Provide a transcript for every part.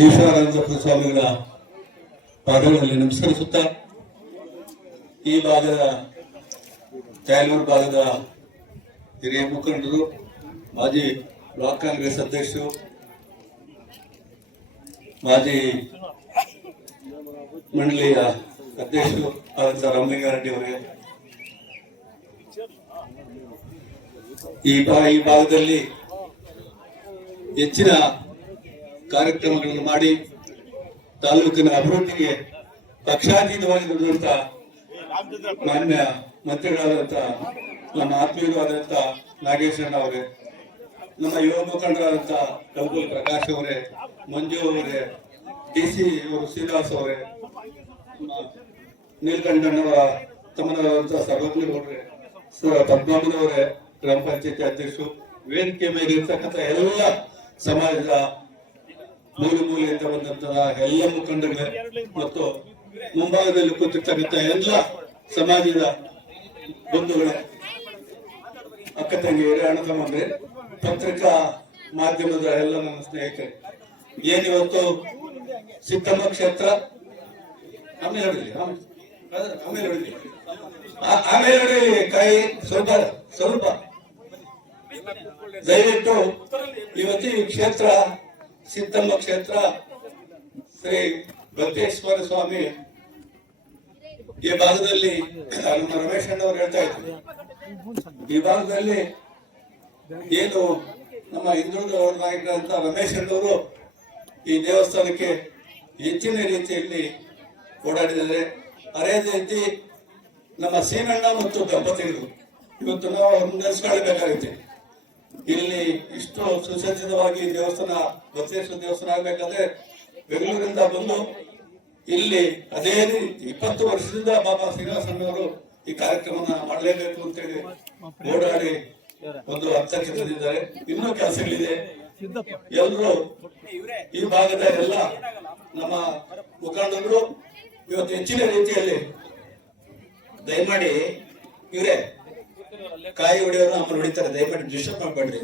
ಈಶ್ವರಾನಂದ ಸ್ವಾಮಿಗಳ ಪಾದಗಳಲ್ಲಿ ನಮಸ್ಕರಿಸುತ್ತಾ ಈ ಭಾಗದ ಚಾಯಲೂರು ಭಾಗದ ಹಿರಿಯ ಮುಖಂಡರು, ಮಾಜಿ ಬ್ಲಾಕ್ ಕಾಂಗ್ರೆಸ್ ಅಧ್ಯಕ್ಷರು, ಮಾಜಿ ಮಂಡಳಿಯ ಅಧ್ಯಕ್ಷರು ಆದಂತ ರಾಮಲಿಂಗಾರೆಡ್ಡಿ ಅವರೇ, ಈ ಭಾಗದಲ್ಲಿ ಹೆಚ್ಚಿನ ಕಾರ್ಯಕ್ರಮಗಳನ್ನು ಮಾಡಿ ತಾಲೂಕಿನ ಅಭಿವೃದ್ಧಿಗೆ ಪಕ್ಷಾತೀತವಾಗಿ ದುಡಿದಂತ ಮಾನ್ಯ ಮಂತ್ರಿಗಳಾದಂತ ನಮ್ಮ ಆತ್ಮೀಯರಾದಂತ ನಾಗೇಶಣ್ಣ ಅವರೇ, ನಮ್ಮ ಯುವ ಮುಖಂಡರಾದಂತ ಕಲ್ಬುಲ್ ಪ್ರಕಾಶ್ ಅವರೇ, ಮಂಜು ಅವರೇ, ಡಿಸಿ ಅವರು ಶ್ರೀನಿವಾಸ್ ಅವರೇ, ನೀಲಕಂಠಣ್ಣವರ ತಮ್ಮನವರಾದಂತ ಸರ್ವಜ್ಞರವರೇ, ಪದ್ಮಮ್ಮನವರೇ, ಗ್ರಾಮ ಪಂಚಾಯತಿ ಅಧ್ಯಕ್ಷರು, ವೇದಿಕೆ ಮೇಲೆ ಇರ್ತಕ್ಕಂಥ ಎಲ್ಲ ಸಮಾಜದ ಮೂಲೆಯಿಂದ ಬಂದಂತಹ ಎಲ್ಲ ಮುಖಂಡಗಳೇ ಮತ್ತು ಮುಂಭಾಗದಲ್ಲಿ ಕೂತಿರ್ತಕ್ಕಂಥ ಎಲ್ಲ ಸಮಾಜದ ಬಂಧುಗಳೇ, ಅಕ್ಕ ತಂಗಿಯರೇ, ಅಣ್ಣ ತಮ್ಮಂದ್ರೆ, ಪತ್ರಿಕಾ ಮಾಧ್ಯಮದ ಎಲ್ಲ ನನ್ನ ಸ್ನೇಹಿತರೆ, ಏನಿವತ್ತು ಸಿದ್ದಮ್ಮ ಕ್ಷೇತ್ರ ಆಮೇಲೆ ಕೈ ಸ್ವಲ್ಪ ದಯವಿಟ್ಟು ಇವತ್ತು ಈ ಕ್ಷೇತ್ರ ಸಿದ್ದಮ್ಮ ಕ್ಷೇತ್ರ ಶ್ರೀ ಬಲ್ತೇಶ್ವರ ಸ್ವಾಮಿ ಈ ಭಾಗದಲ್ಲಿ ನಮ್ಮ ರಮೇಶ್ ಅಣ್ಣವರು ಹೇಳ್ತಾ ಇದ್ರು, ಈ ಭಾಗದಲ್ಲಿ ಏನು ನಮ್ಮ ಹಿಂದುಳಿದ ನಾಯಕರಂತ ರಮೇಶ್ ಅಣ್ಣವರು ಈ ದೇವಸ್ಥಾನಕ್ಕೆ ಹೆಚ್ಚಿನ ರೀತಿಯಲ್ಲಿ ಓಡಾಡಿದ್ದಾರೆ. ಅದೇ ರೀತಿ ನಮ್ಮ ಸೀನಣ್ಣ ಮತ್ತು ದಂಪತಿಗಳು ಇವತ್ತು ನಾವು ಅವ್ರನ್ನ ನೆನೆಸ್ಕೊಳ್ಬೇಕಾಗುತ್ತೆ. ಇಲ್ಲಿ ಇಷ್ಟು ಸುಸಜ್ಜಿತವಾಗಿ ದೇವಸ್ಥಾನ, ಬಸವೇಶ್ವರ ದೇವಸ್ಥಾನ ಆಗ್ಬೇಕಾದ್ರೆ ಬೆಂಗಳೂರಿಂದ ಬಂದು ಇಲ್ಲಿ ಅದೇ 20 ವರ್ಷದಿಂದ ಬಾಬಾ ಶ್ರೀನಿವಾಸಣ್ಣವರು ಈ ಕಾರ್ಯಕ್ರಮನ ಮಾಡಲೇಬೇಕು ಅಂತೇಳಿ ಓಡಾಡಿ ಒಂದು ಹಂತಕ್ಕೆ ತಂದಿದ್ದಾರೆ. ಇನ್ನೂ ಕೆಲಸಗಳಿದೆ. ಎಲ್ಲರೂ ಈ ಭಾಗದ ಎಲ್ಲ ನಮ್ಮ ಮುಖಂಡರು ಇವತ್ತು ಹೆಚ್ಚಿನ ರೀತಿಯಲ್ಲಿ ದಯಮಾಡಿ ಇವರೇ ಕಾಯಿ ಹೊಡೆಯೋರು ಆಮೇಲೆ ಹೊಡಿತಾರೆ, ದಯಮಾಡಿ ಡಿಸ್ಟರ್ಬ್ ಮಾಡಬೇಡ್ರಿ.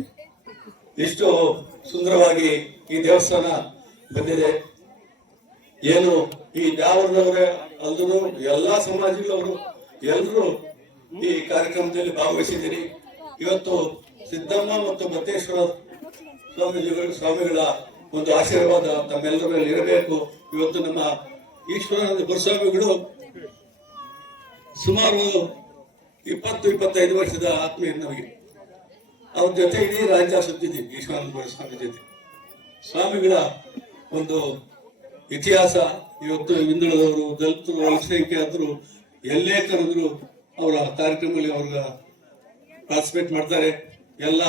ಇಷ್ಟು ಸುಂದರವಾಗಿ ಈ ದೇವಸ್ಥಾನ ಬಂದಿದೆ. ಏನು ಈ ದ್ಯಾವರದವರೇ ಅಲ್ಲರೂ ಎಲ್ಲಾ ಸಮಾಜಗಳವರು ಎಲ್ಲರೂ ಈ ಕಾರ್ಯಕ್ರಮದಲ್ಲಿ ಭಾಗವಹಿಸಿದ್ದೀರಿ. ಇವತ್ತು ಸಿದ್ದಮ್ಮ ಮತ್ತು ಬಲ್ತೇಶ್ವರ ಸ್ವಾಮಿಗಳ ಒಂದು ಆಶೀರ್ವಾದ ತಮ್ಮೆಲ್ಲರ ಮೇಲೆ ಇರಬೇಕು. ಇವತ್ತು ನಮ್ಮ ಈಶ್ವರಾನಂದ ಗುರುಸ್ವಾಮಿಗಳು ಸುಮಾರು 20-25 ವರ್ಷದ ಆತ್ಮೀಯ ನಮಗೆ. ಅವ್ರ ಜೊತೆ ಇಡೀ ರಾಜ್ಯ ಸುತ್ತಿದ್ದೀವಿ. ಈಶ್ವರಾನಂದ ಗುರುಸ್ವಾಮಿ ಜೊತೆ ಸ್ವಾಮಿಗಳ ಒಂದು ಇತಿಹಾಸ ಇವತ್ತು ಹಿಂದುಳಿದವರು, ದಲಿತರು, ಅಲ್ಪಸಂಖ್ಯಾತರು ಎಲ್ಲೇ ಕರೆದ್ರು ಅವರ ಕಾರ್ಯಕ್ರಮದಲ್ಲಿ ಅವ್ರ ಪಾರ್ಟಿಸಿಪೇಟ್ ಮಾಡ್ತಾರೆ. ಎಲ್ಲ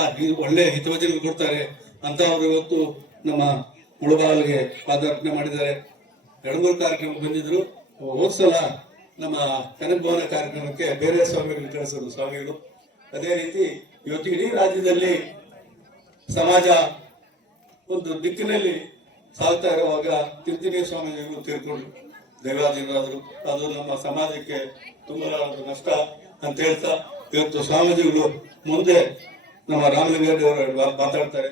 ಒಳ್ಳೆ ಹಿತವಚನಗಳು ಕೊಡ್ತಾರೆ ಅಂತ ಅವರು ಇವತ್ತು ನಮ್ಮ ಮುಳಬಾಗಿಲಿಗೆ ಪಾದಾರ್ಪಣೆ ಮಾಡಿದ್ದಾರೆ. 2-3 ಕಾರ್ಯಕ್ರಮ ಬಂದಿದ್ರು. ಹೋದ್ಸಲ ನಮ್ಮ ಕನಕಭವನ ಕಾರ್ಯಕ್ರಮಕ್ಕೆ ಬೇರೆ ಸ್ವಾಮಿಗಳು ಕಳಿಸಿದ್ರು ಸ್ವಾಮಿಗಳು. ಅದೇ ರೀತಿ ಇವತ್ತು ಇಡೀ ರಾಜ್ಯದಲ್ಲಿ ಸಮಾಜ ಒಂದು ದಿಕ್ಕಿನಲ್ಲಿ ಸಾಲ್ತಾ ಇರುವಾಗ ತಿರುತಿನಿ ಸ್ವಾಮೀಜಿಗಳು ತೀರ್ಕೊಂಡು ದೈವಾಧೀನರಾದರು. ಅದು ನಮ್ಮ ಸಮಾಜಕ್ಕೆ ತುಂಬಾ ನಷ್ಟ ಅಂತ ಹೇಳ್ತಾ ಇವತ್ತು ಸ್ವಾಮೀಜಿಗಳು ಮುಂದೆ ನಮ್ಮ ರಾಮಲಿಂಗಾರೆಡ್ಡಿ ಅವರು ಮಾತಾಡ್ತಾರೆ.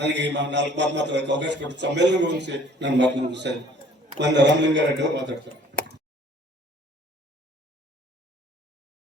ನನಗೆ 4 ಮಾತು ಮಾತಾಡೋಕೆ ಅವಕಾಶ ಕೊಟ್ಟು ತಮ್ಮೆಲ್ಲರಿಗೂ ಹೊಂದಿಸಿ ನನ್ನ ಮಾತನ್ನು ಮುಗಿಸ್ತೇನೆ. ರಾಮಲಿಂಗಾರೆಡ್ಡಿ ಅವರು ಮಾತಾಡ್ತಾರೆ.